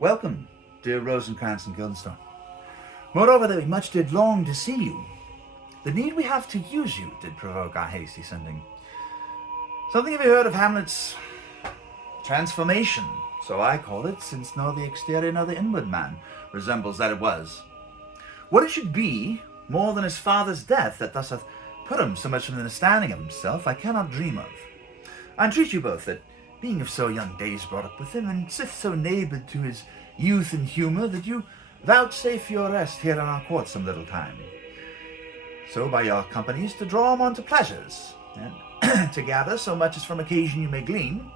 Welcome, dear Rosencrantz and Guildenstern. Moreover, that we much did long to see you, the need we have to use you did provoke our hasty sending. Something have you heard of Hamlet's transformation, so I call it, since nor the exterior nor the inward man resembles that it was. What it should be, more than his father's death, that thus hath put him so much from the understanding of himself, I cannot dream of. I entreat you both that, being of so young days brought up with him, and sith so neighboured to his youth and humour, that you vouchsafe your rest here in our court some little time. So by your companies to draw him on to pleasures, and to gather so much as from occasion you may glean,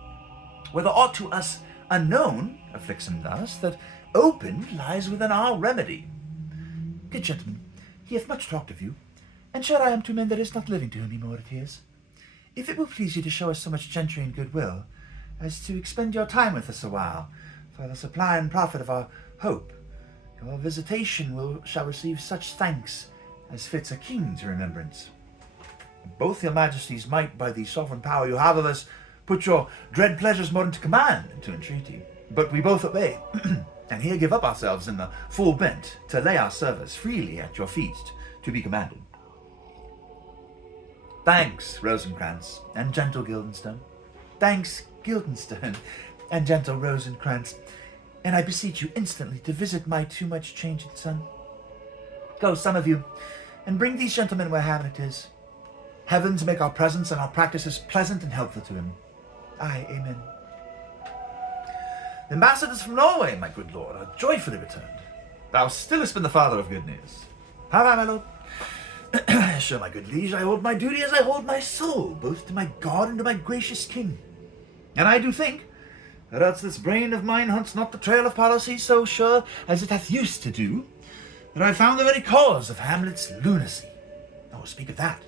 whether aught to us unknown afflicts him thus, that open lies within our remedy. Good gentlemen, he hath much talked of you, and sure I am to men there is not living to whom he more adheres. If it will please you to show us so much gentry and goodwill, as to expend your time with us a while, for the supply and profit of our hope, your visitation shall receive such thanks as fits a king to remembrance. Both your majesties might, by the sovereign power you have of us, put your dread pleasures more into command and to entreaty, but we both obey, and here give up ourselves in the full bent to lay our service freely at your feet to be commanded. Thanks, Rosencrantz and gentle Guildenstern. Thanks, Guildenstern and gentle Rosencrantz, and I beseech you instantly to visit my too much changed son. Go, some of you, and bring these gentlemen where Hamlet is. Heaven to make our presence and our practices pleasant and helpful to him. Aye, amen. The ambassadors from Norway, my good lord, are joyfully returned. Thou still hast been the father of good news. Have I, my lord? Sure, my good liege, I hold my duty as I hold my soul, both to my God and to my gracious king. And I do think, that else this brain of mine hunts not the trail of policy so sure as it hath used to do, that I found the very cause of Hamlet's lunacy. Oh, speak of that.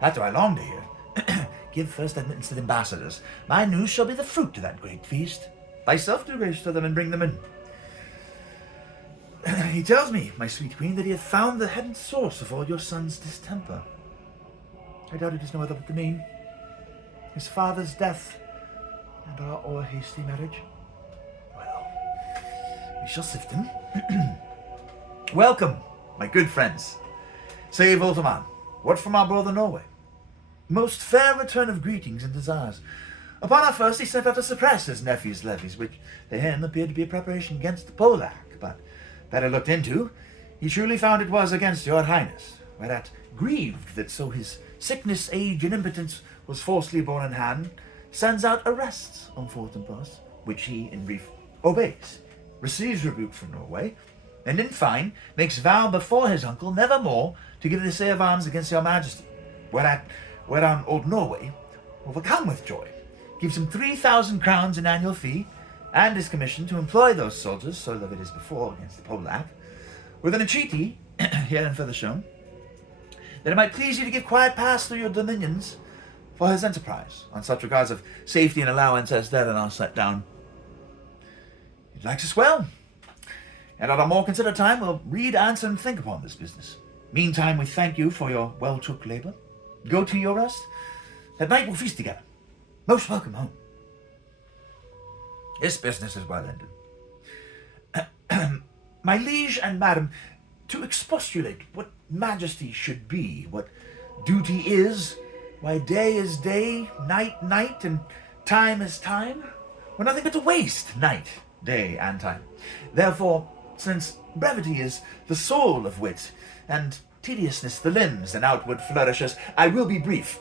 That do I long to hear. Give first admittance to the ambassadors. My news shall be the fruit of that great feast. Thyself do grace to them and bring them in. He tells me, my sweet queen, that he hath found the head and source of all your son's distemper. I doubt it is no other but the mean. His father's death and our o'er-hasty marriage. Well, we shall sift him. Welcome, my good friends. Say, Voltaman, what from our brother Norway? Most fair return of greetings and desires. Upon our first, he sent out to suppress his nephew's levies, which to him appeared to be a preparation against the Polack, but better looked into, he truly found it was against your highness, whereat grieved that so his sickness, age, and impotence was falsely borne in hand, sends out arrests on fort and pass, which he, in brief, obeys, receives rebuke from Norway, and in fine makes vow before his uncle never more to give the essay of arms against your majesty, whereon old Norway, overcome with joy, gives him 3,000 crowns in annual fee, and is commissioned to employ those soldiers, so levied as before against the Polack, with an entreaty, here and further shown, that it might please you to give quiet pass through your dominions for his enterprise, on such regards of safety and allowance as therein are set down. It likes us well, and at a more considered time we'll read, answer, and think upon this business. Meantime, we thank you for your well-took labour. Go to your rest. At night we'll feast together. Most welcome home. This business is well ended. My liege and madam, to expostulate what majesty should be, what duty is, why day is day, night, night, and time is time, were nothing but to waste night, day, and time. Therefore, since brevity is the soul of wit, and tediousness the limbs and outward flourishes, I will be brief.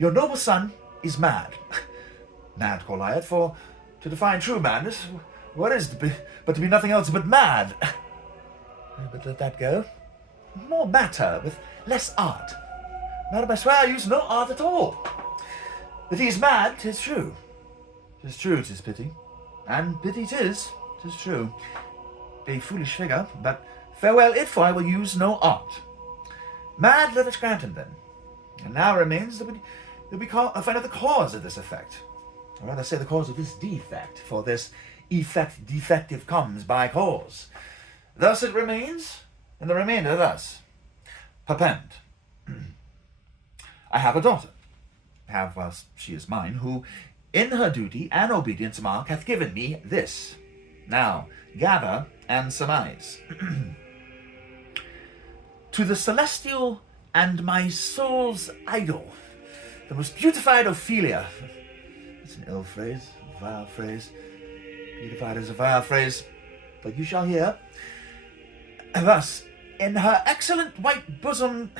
Your noble son is mad. Mad call I it, for to define true madness, what is to be nothing else but mad? But let that go. More matter, with less art. Madam, I swear I use no art at all. That he is mad, 'tis true. 'Tis true, 'tis pity. And pity 'tis true. A foolish figure, but farewell if I will use no art. Mad, let us grant him then. And now remains that we find out the cause of this effect. Or rather say the cause of this defect, for this effect defective comes by cause. Thus it remains, and the remainder thus. Perpend. I have a daughter, whilst she is mine, who, in her duty and obedience mark, hath given me this. Now, gather and surmise. To the celestial and my soul's idol, the most beautified Ophelia. It's an ill phrase, a vile phrase. Beautified is a vile phrase, but you shall hear. Thus, in her excellent white bosom,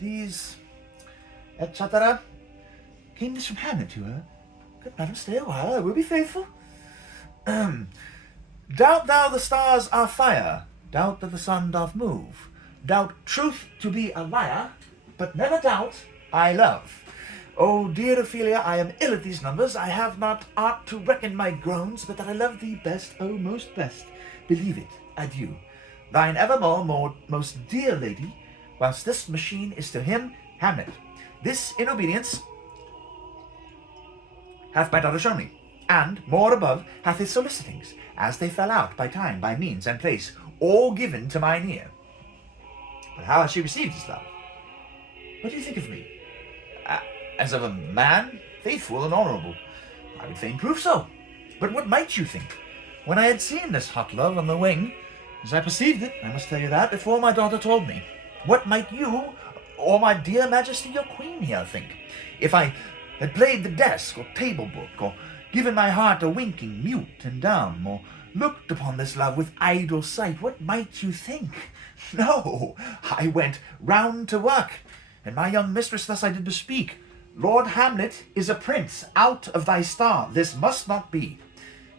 these, etc. Came this from Hamlet to her. Good madam, stay a while, I will be faithful. Doubt thou the stars are fire, doubt that the sun doth move, doubt truth to be a liar, but never doubt I love. Oh, dear Ophelia, I am ill at these numbers. I have not art to reckon my groans, but that I love thee best, oh, most best. Believe it, adieu. Thine evermore most dear lady, whilst this machine is to him, Hamlet. This, in obedience, hath my daughter shown me, and, more above, hath his solicitings, as they fell out by time, by means, and place, all given to mine ear. But how has she received his love? What do you think of me? As of a man, faithful and honourable. I would fain prove so. But what might you think? When I had seen this hot love on the wing, as I perceived it, I must tell you that, before my daughter told me, what might you, or my dear majesty your queen here, think, if I had played the desk or table book, or given my heart a winking, mute and dumb, or looked upon this love with idle sight, what might you think? No, I went round to work, and my young mistress thus I did bespeak, Lord Hamlet is a prince out of thy star, this must not be.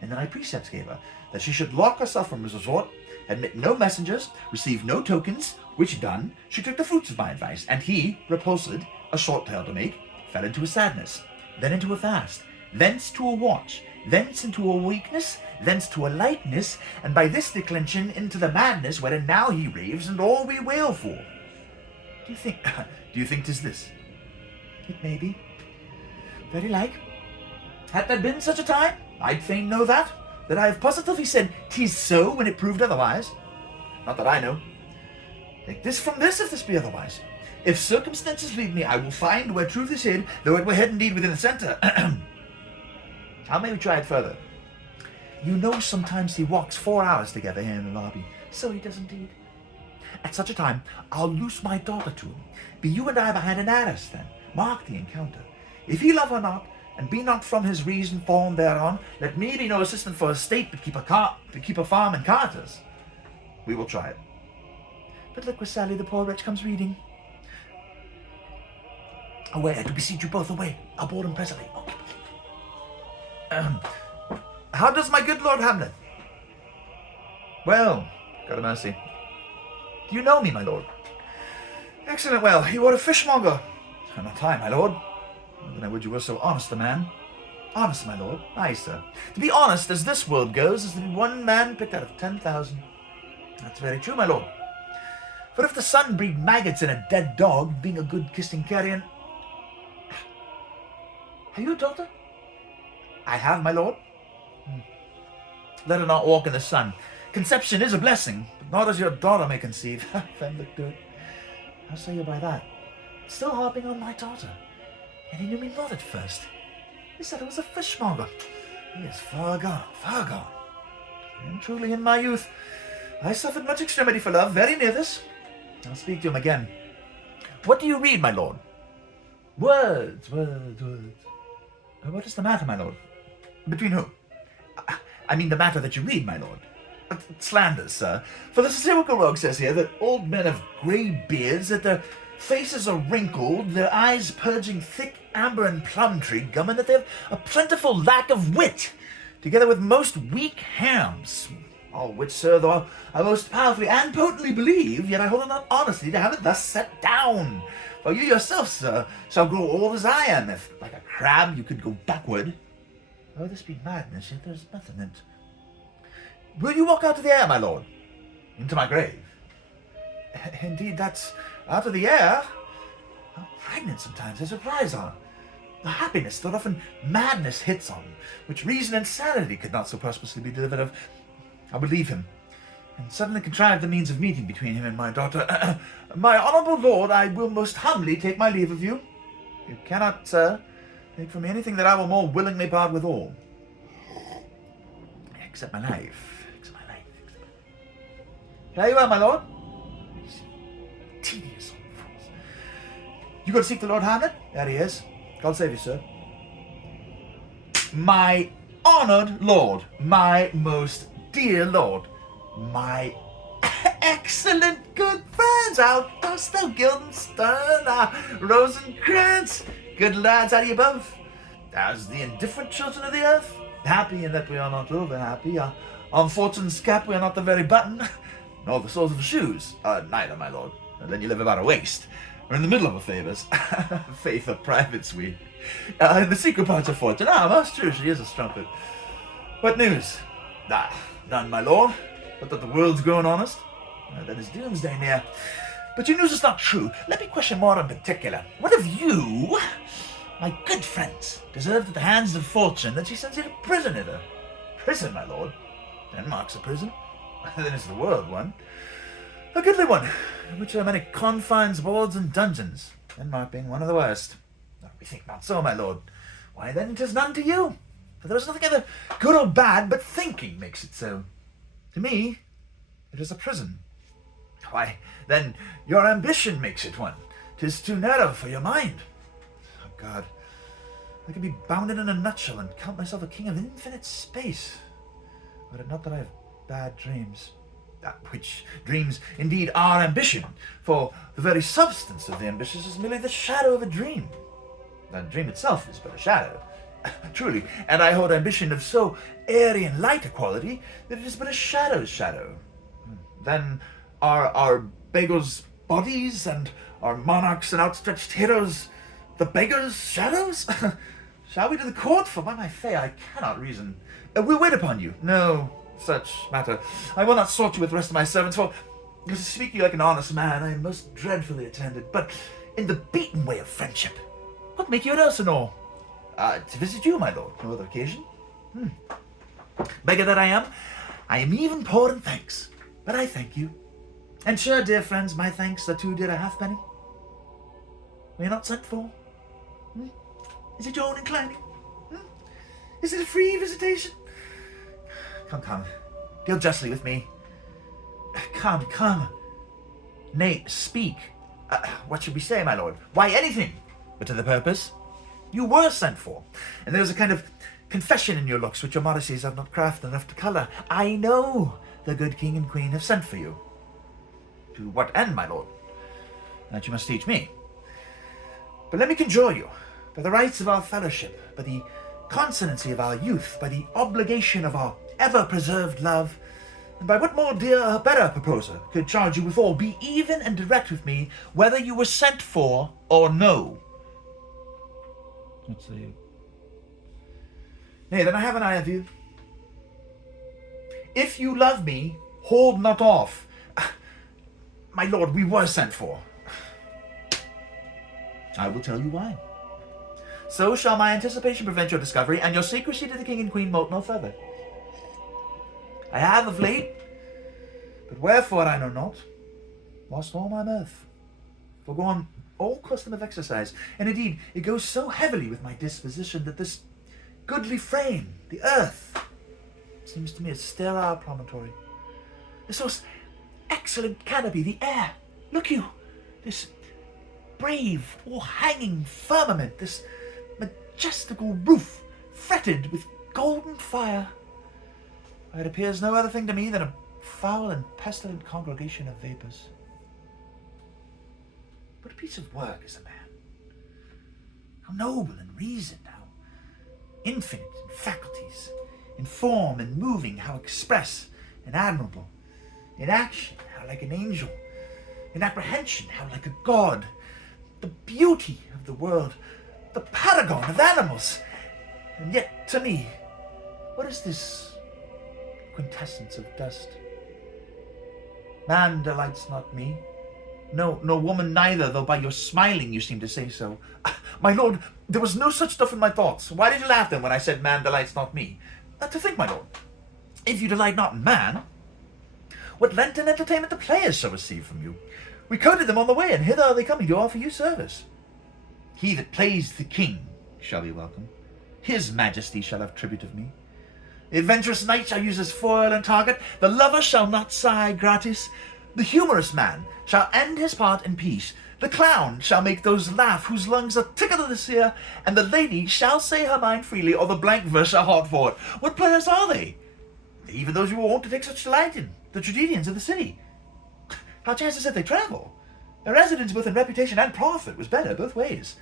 And then I precepts gave her, that she should lock herself from his resort, admit no messengers, receive no tokens, which done, she took the fruits of my advice, and he, repulsed, a short tale to make, fell into a sadness, then into a fast, thence to a watch, thence into a weakness, thence to a lightness, and by this declension into the madness wherein now he raves, and all we wail for. Do you think 'tis this? It may be. Very like. Had there been such a time, I'd fain know that I have positively said 'tis so when it proved otherwise. Not that I know. Take this from this if this be otherwise. If circumstances lead me, I will find where truth is hid, though it were hid indeed within the centre. How may we try it further? You know sometimes he walks 4 hours together here in the lobby. So he does indeed. At such a time, I'll loose my daughter to him. Be you and I behind an arras then. Mark the encounter. If he love her not, and be not from his reason fallen thereon, let me be no assistant for his state, but keep a farm and carters. We will try it. But look where Sally the poor wretch comes reading. Away, I do beseech you both, away. I'll board him presently. How does my good Lord Hamlet? Well, God have mercy. Do you know me, my lord? Excellent well. You are a fishmonger. Not I, my lord. Then I would you were so honest a man. Honest, my lord. Aye, sir. To be honest, as this world goes, is to be one man picked out of 10,000. That's very true, my lord. For if the sun breed maggots in a dead dog, being a good kissing carrion... Have you a daughter? I have, my lord. Let her not walk in the sun. Conception is a blessing, but not as your daughter may conceive. Then look to it. How say you by that? Still harping on my daughter. And he knew me not at first. He said I was a fishmonger. He is far gone, far gone. And truly in my youth, I suffered much extremity for love, very near this. I'll speak to him again. What do you read, my lord? Words. What is the matter, my lord? Between who? I mean the matter that you read, my lord. Slanders, sir. For the satirical rogue says here that old men have grey beards, that their faces are wrinkled, their eyes purging thick amber and plum tree gum, and that they have a plentiful lack of wit, together with most weak hams. All which, sir, though I most powerfully and potently believe, yet I hold it not honesty to have it thus set down. For you yourself, sir, shall grow old as I am, if, like a crab, you could go backward. Oh, this be madness, yet there's nothing in it. Will you walk out to the air, my lord? Into my grave? Indeed, that's out of the air. How pregnant sometimes there's a rise on. The happiness that often madness hits on, which reason and sanity could not so prosperously be delivered of. I would leave him, and suddenly contrive the means of meeting between him and my daughter. My honourable lord, I will most humbly take my leave of you. You cannot, sir, take from me anything that I will more willingly part withal. Except my life. Here you are, my lord. Tedious old fools. You go to seek the Lord Hamlet? There he is. God save you, sir. My honoured lord, my most dear lord, my excellent good friends, how dost thou, Guildenstern, Rosencrantz, good lads out of you both, as the indifferent children of the earth, happy in that we are not over happy, on fortune's cap we are not the very button, nor the soles of the shoes, neither, my lord, and then you live about a waist, we're in the middle of a favours, faith of privates we, in the secret parts of fortune, most true, she is a strumpet. What news? None, my lord, but that the world's grown honest, that is doomsday near. But your news is not true. Let me question more in particular. What have you, my good friends, deserved at the hands of fortune that she sends you to prison hither? Prison, my lord? Denmark's a prison. Then is the world one. A goodly one, in which there are many confines, wards, and dungeons, Denmark being one of the worst. We think not so, my lord. Why then it is none to you. For there is nothing either good or bad, but thinking makes it so. To me, it is a prison. Why, then your ambition makes it one. 'Tis too narrow for your mind. Oh God, I could be bounded in a nutshell and count myself a king of infinite space. Were it not that I have bad dreams. Which dreams indeed are ambition, for the very substance of the ambitious is merely the shadow of a dream. The dream itself is but a shadow. Truly, and I hold ambition of so airy and light a quality that it is but a shadow's shadow. Then are our beggars' bodies and our monarchs and outstretched heroes the beggars' shadows? Shall we to the court? For by my fay I cannot reason. We'll wait upon you. No such matter. I will not sort you with the rest of my servants, for, to speak to you like an honest man, I am most dreadfully attended, but in the beaten way of friendship. What make you at Elsinore? To visit you, my lord. No other occasion. Beggar that I am even poor in thanks. But I thank you. And sure, dear friends, my thanks are too dear a halfpenny. Were you not sent for? Is it your own inclining? Is it a free visitation? Come. Deal justly with me. Come. Nay, speak. What should we say, my lord? Why, anything but to the purpose. You were sent for, and there is a kind of confession in your looks which your modesties have not craft enough to colour. I know the good king and queen have sent for you. To what end, my lord? That you must teach me. But let me conjure you, by the rights of our fellowship, by the consonancy of our youth, by the obligation of our ever-preserved love, and by what more dear or better proposer could charge you withal, be even and direct with me whether you were sent for or no. What say you? Nay, then I have an eye of you. If you love me, hold not off. My lord, we were sent for. I will tell you why. So shall my anticipation prevent your discovery, and your secrecy to the king and queen mote no further. I have of late, but wherefore I know not, lost all my mirth, forgone all custom of exercise, and indeed it goes so heavily with my disposition that this goodly frame, the earth, seems to me a sterile promontory. This most excellent canopy, the air, look you, this brave o'erhanging firmament, this majestical roof fretted with golden fire. It appears no other thing to me than a foul and pestilent congregation of vapours. What a piece of work is a man! How noble in reason, how infinite in faculties, in form and moving, how express and admirable, in action, how like an angel, in apprehension, how like a god, the beauty of the world, the paragon of animals. And yet, to me, what is this quintessence of dust? Man delights not me. No woman neither, though by your smiling you seem to say so. My lord, there was no such stuff in my thoughts. Why did you laugh then when I said man delights not me? To think, my lord, if you delight not in man, what Lenten entertainment the players shall receive from you? We courted them on the way, and hither are they coming to offer you service. He that plays the king shall be welcome. His majesty shall have tribute of me. The adventurous knight shall use as foil and target. The lover shall not sigh gratis. The humorous man shall end his part in peace. The clown shall make those laugh whose lungs are thicker than the seer, and the lady shall say her mind freely, or the blank verse shall haunt for it. What players are they? Even those who were wont to take such delight in, the tragedians of the city. How chances it they travel? Their residence both in reputation and profit was better both ways.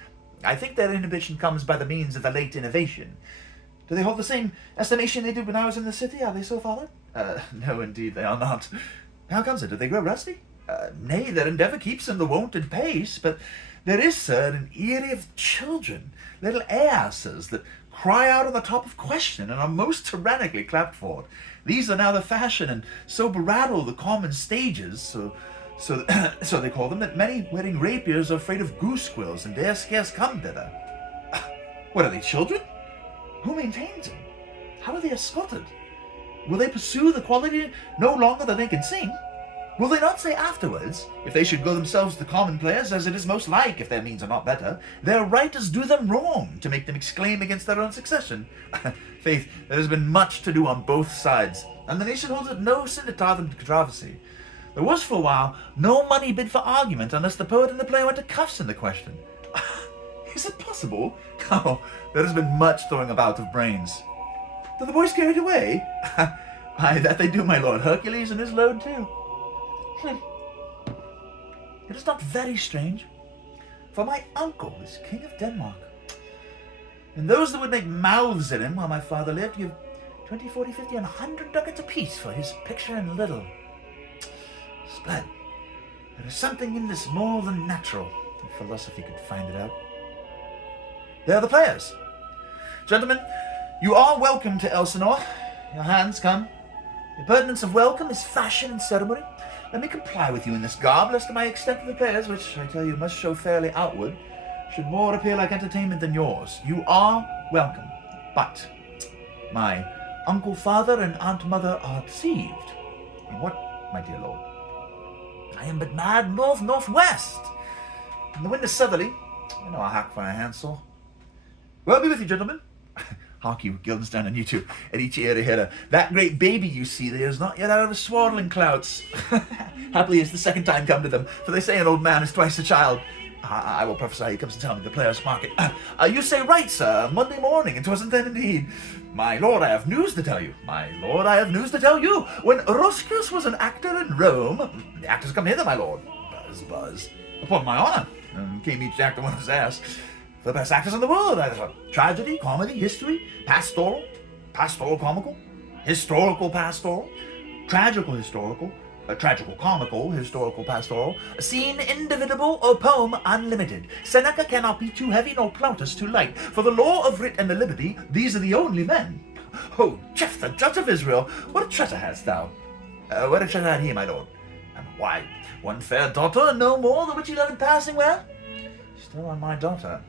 I think their inhibition comes by the means of the late innovation. Do they hold the same estimation they did when I was in the city? Are they so, Father? No, indeed they are not. How comes it? Do they grow rusty? Nay, their endeavour keeps them the wonted pace, but there is, sir, an eyrie of children, little asses that cry out on the top of question and are most tyrannically clapped for. These are now the fashion, and so berattle the common stages, so they call them, that many wearing rapiers are afraid of goose quills and dare scarce come thither. What are they, children? Who maintains them? How are they escorted? Will they pursue the quality no longer than they can sing? Will they not say afterwards, if they should go themselves to common players, as it is most like, if their means are not better, their writers do them wrong, to make them exclaim against their own succession? Faith, there has been much to do on both sides, and the nation holds it no sin to tar them to controversy. There was for a while no money bid for argument, unless the poet and the player went to cuffs in the question. Is it possible? Oh, there has been much throwing about of brains. Do the boys carry it away? Aye, that they do, my lord. Hercules and his load too. It is not very strange, for my uncle is king of Denmark, and those that would make mouths at him while my father lived give 20, 40, 50, and 100 ducats apiece for his picture in little. Splendid. There is something in this more than natural, if philosophy could find it out. There are the players. Gentlemen, you are welcome to Elsinore. Your hands come. The pertinence of welcome is fashion and ceremony. Let me comply with you in this garb, lest my extent of the players, which I tell you must show fairly outward, should more appear like entertainment than yours. You are welcome, but my uncle father and aunt mother are deceived. In what, my dear lord? I am but mad north-northwest, and the wind is southerly. I know a hack for a handsaw. Well, be with you, gentlemen. Hark you, Guildenstern, and you two, at each ear to header. That great baby you see there is not yet out of his swaddling clouts. Happily it's the second time come to them, for they say an old man is twice a child. I will prophesy he comes to tell me the players' market. You say right, sir, Monday morning, and 'twasn't then indeed. My lord, I have news to tell you. My lord, I have news to tell you. When Roscius was an actor in Rome, the actors come hither, my lord. Buzz, buzz. Upon my honour. And came each actor on his ass. The best actors in the world, either for tragedy, comedy, history, pastoral comical, historical pastoral, tragical historical, tragical comical, historical pastoral, scene indivisible or poem unlimited. Seneca cannot be too heavy nor Plautus too light. For the law of writ and the liberty, these are the only men. Oh, Jephthah, judge of Israel, what a treasure hast thou? What a treasure had he, my lord? And why, one fair daughter, and no more, the which he loved passing well? Still on my daughter.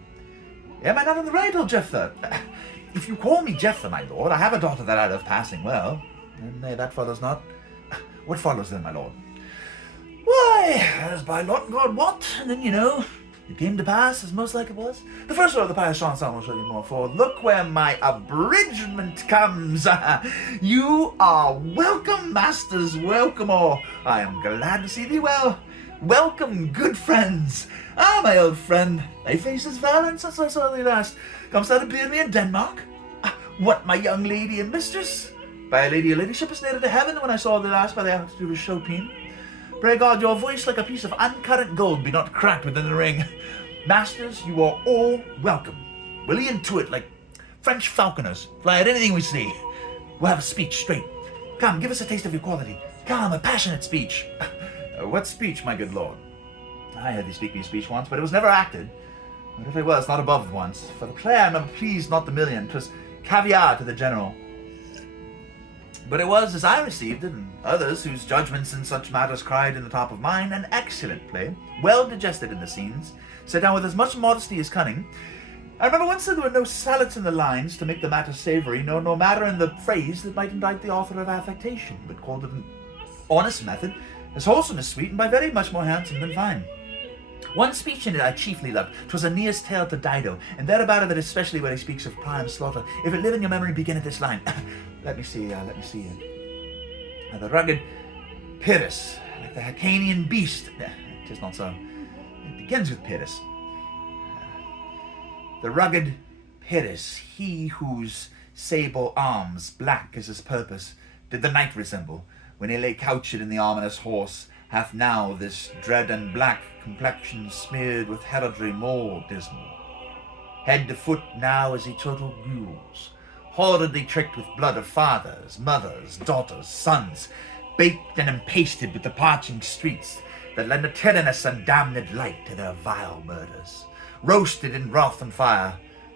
Am I not in the right, old Jephthah? If you call me Jephthah, my lord, I have a daughter that I love passing well. And nay, that follows not. What follows then, my lord? Why, as by lot God wot, and then, it came to pass as most like it was. The first order of the pious chanson will show you more, for look where my abridgment comes. You are welcome, masters, welcome all. I am glad to see thee well. Welcome, good friends. Ah, my old friend, thy face is valiant since I saw thee last. Comest thou to beard me in Denmark? What, my young lady and mistress? By lady, your ladyship is nearer to heaven when I saw thee last by the altitude of Chopin. Pray God, your voice like a piece of uncurrent gold be not cracked within the ring. Masters, you are all welcome. We'll into it like French falconers, fly at anything we see. We'll have a speech straight. Come, give us a taste of your quality. Come, a passionate speech. What speech, my good lord? I heard thee speak me a speech once, but it was never acted. But if it was, not above it once. For the play I remember pleased not the million, 'twas caviar to the general. But it was, as I received it, and others whose judgments in such matters cried in the top of mine, an excellent play, well digested in the scenes, set down with as much modesty as cunning. I remember once there were no salads in the lines to make the matter savoury, nor matter in the phrase that might indict the author of affectation, but called it an honest method, as wholesome as sweet, and by very much more handsome than fine. One speech in it I chiefly loved. 'Twas Aeneas' tale to Dido, and thereabout of it especially where he speaks of Priam's slaughter. If it live in your memory, begin at this line. Let me see. The rugged Pyrrhus, like the Hyrcanian beast. It is not so. It begins with Pyrrhus. The rugged Pyrrhus, he whose sable arms, black as his purpose, did the knight resemble, when he lay couched in the ominous horse, hath now this dread and black complexion smeared with heraldry more dismal. Head to foot now is he total gules, horridly tricked with blood of fathers, mothers, daughters, sons, baked and empasted with the parching streets, that lend a tyrannous and damned light to their vile murders, roasted in wrath and fire,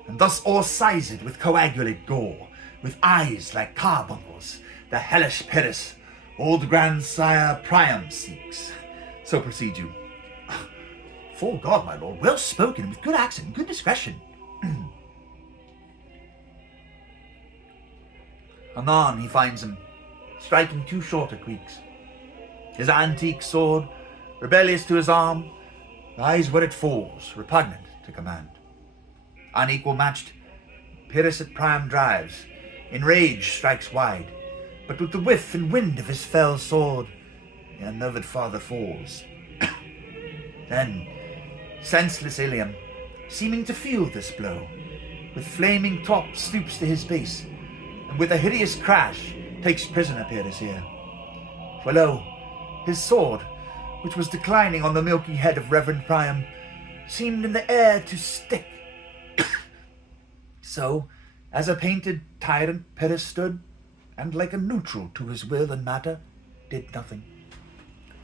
and thus o'ersized with coagulate gore, with eyes like carbuncles, the hellish Pyrrhus, old grandsire Priam seeks. So proceed you. Fore God, my lord, well spoken, with good accent, good discretion. Anon he finds him, striking too short a creaks. His antique sword, rebellious to his arm, lies where it falls, repugnant to command. Unequal matched, Pyrrhus at Priam drives, in rage strikes wide, but with the whiff and wind of his fell sword, the unnerved father falls. Then, senseless Ilium, seeming to feel this blow, with flaming top stoops to his base, and with a hideous crash takes prisoner Pyrrhus here. For lo, his sword, which was declining on the milky head of Reverend Priam, seemed in the air to stick. So, as a painted tyrant Pyrrhus stood, and like a neutral to his will and matter, did nothing.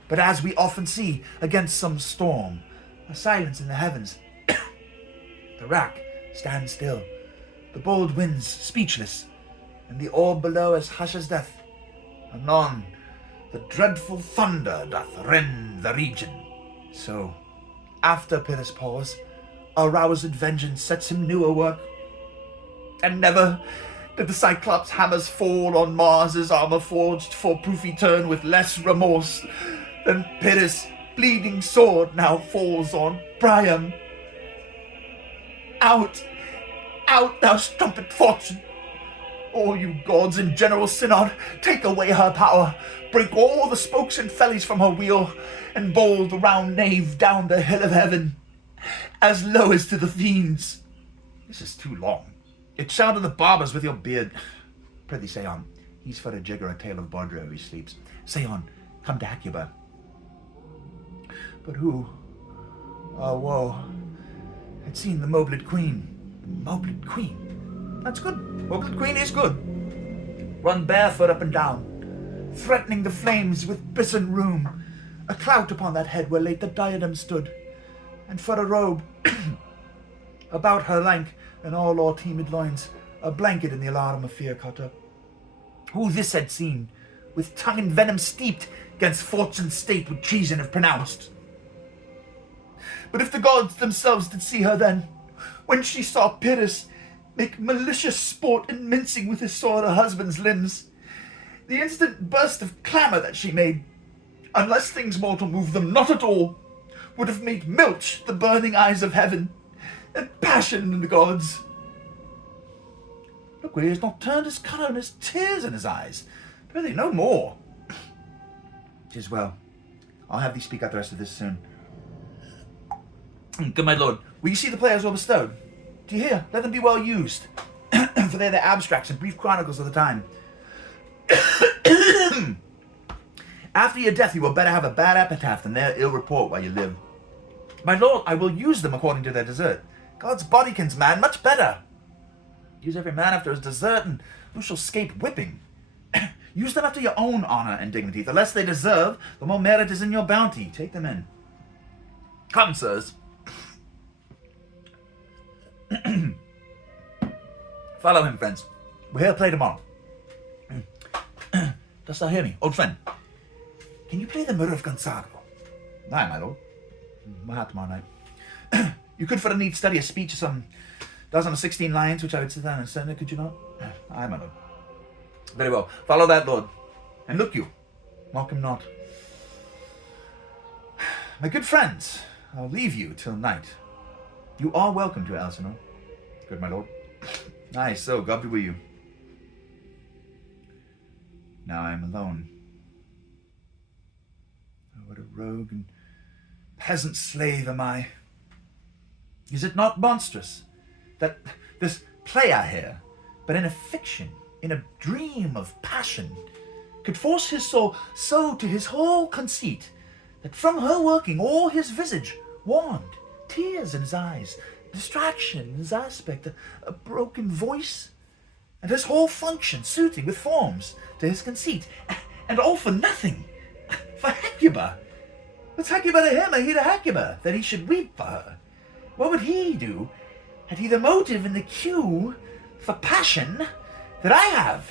But as we often see against some storm, a silence in the heavens, the rack stands still, the bold winds speechless, and the orb below as hush as death. Anon, the dreadful thunder doth rend the region. So, after Pyrrhus' pause, aroused vengeance sets him new a work. And never did the Cyclops' hammers fall on Mars' armor forged for proofy turn with less remorse than Pyrrhus' bleeding sword now falls on Priam. Out, out, thou strumpet fortune! All you gods in general synod, take away her power, break all the spokes and fellies from her wheel, and bowl the round nave down the hill of heaven, as low as to the fiends. This is too long. It shall to the barbers with your beard. Prithee, say on. He's for a jigger a tale of Bordeaux he sleeps. Say on, come to Hecuba. But who, oh woe, had seen the Moblid Queen? Moblid Queen? That's good. Moblid Queen is good. Run barefoot up and down, threatening the flames with bison rheum, a clout upon that head where late the diadem stood, and for a robe about her lank and all o'er teemid loins, a blanket in the alarm of fear caught up. Who this had seen, with tongue in venom steeped, gainst fortune's state would treason have pronounced. But if the gods themselves did see her then, when she saw Pyrrhus make malicious sport in mincing with his sword her husband's limbs, the instant burst of clamour that she made, unless things mortal move them not at all, would have made milch the burning eyes of heaven, and passion in the gods. Look where he has not turned his colour and his tears in his eyes. Really, no more. 'Tis well. I'll have thee speak out the rest of this soon. Good my lord, will you see the players well bestowed? Do you hear? Let them be well used, for they're the abstracts and brief chronicles of the time. After your death, you will better have a bad epitaph than their ill report while you live. My lord, I will use them according to their desert. God's bodykins, man, much better. Use every man after his desert, and who shall scape whipping? Use them after your own honour and dignity. The less they deserve, the more merit is in your bounty. Take them in. Come, sirs. Follow him, friends. We're here to play tomorrow. Dost thou hear me, old friend? Can you play the Murder of Gonzago? Aye, my lord. We'll have tomorrow night. You could for a neat study a speech of some dozen or 16 lines, which I would sit down and send it, could you not? Aye, my lord. Very well. Follow that, lord. And look you, mock him not. My good friends, I'll leave you till night. You are welcome to Elsinore. Good, my lord. Aye, so God be with you. Now I am alone. Oh, what a rogue and peasant slave am I. Is it not monstrous that this player here, but in a fiction, in a dream of passion, could force his soul so to his whole conceit, that from her working all his visage warned, tears in his eyes, distraction in his aspect, a broken voice, and his whole function suiting with forms to his conceit, and all for nothing, for Hecuba. What's Hecuba to him, and he to Hecuba, that he should weep for her? What would he do, had he the motive and the cue for passion that I have?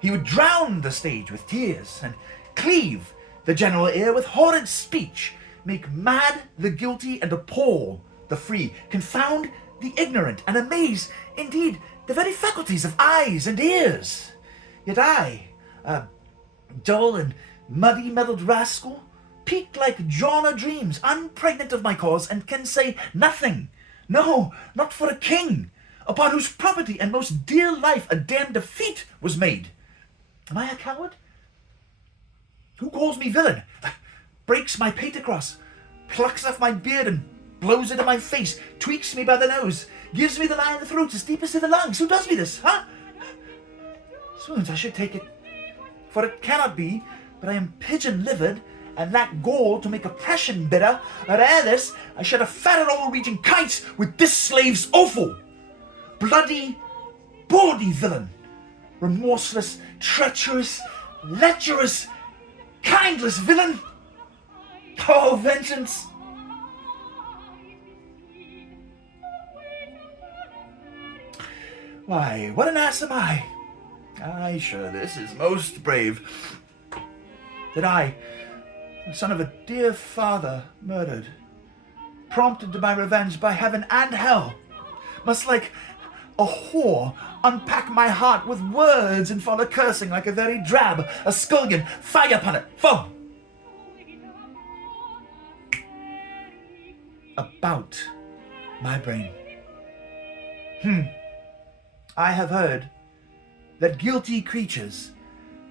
He would drown the stage with tears, and cleave the general ear with horrid speech, make mad the guilty and appall the free, confound the ignorant, and amaze, indeed, the very faculties of eyes and ears. Yet I, a dull and muddy-mellowed rascal, peaked like John o' Dreams, unpregnant of my cause, and can say nothing, no, not for a king, upon whose property and most dear life a damned defeat was made. Am I a coward? Who calls me villain, breaks my pate across, plucks off my beard and blows it in my face, tweaks me by the nose, gives me the lie in the throat as deep as to the lungs? Who does me this, huh? Swoons, I should take it, for it cannot be, but I am pigeon-livered, and lack gall to make oppression bitter, or ere this, I should have fatted all region kites with this slave's offal. Bloody, bawdy villain, remorseless, treacherous, lecherous, kindless villain! Oh, vengeance! Why, what an ass am I! Aye, sure, this is most brave. That I, the son of a dear father murdered, prompted to my revenge by heaven and hell, must like a whore unpack my heart with words and fall a-cursing like a very drab, a scullion. Fire upon it, foe! About my brain. I have heard that guilty creatures,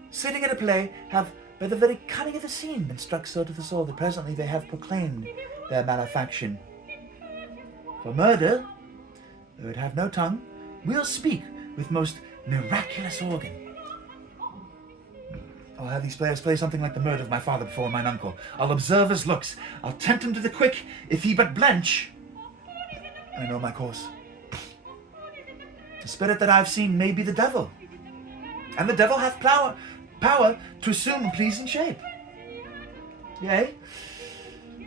sitting at a play, have by the very cunning of the scene been struck so to the soul that presently they have proclaimed their malefaction. For murder, though it have no tongue, will speak with most miraculous organ. I'll have these players play something like the murder of my father before mine uncle. I'll observe his looks. I'll tempt him to the quick, if he but blench. I know my course. The spirit that I've seen may be the devil, and the devil hath power to assume a pleasing shape. Yea,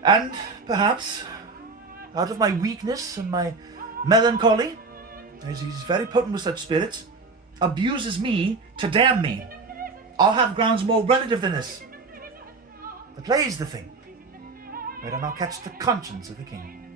and perhaps, out of my weakness and my melancholy, as he's very potent with such spirits, abuses me to damn me. I'll have grounds more relative than this. The play's the thing. May I not catch the conscience of the king.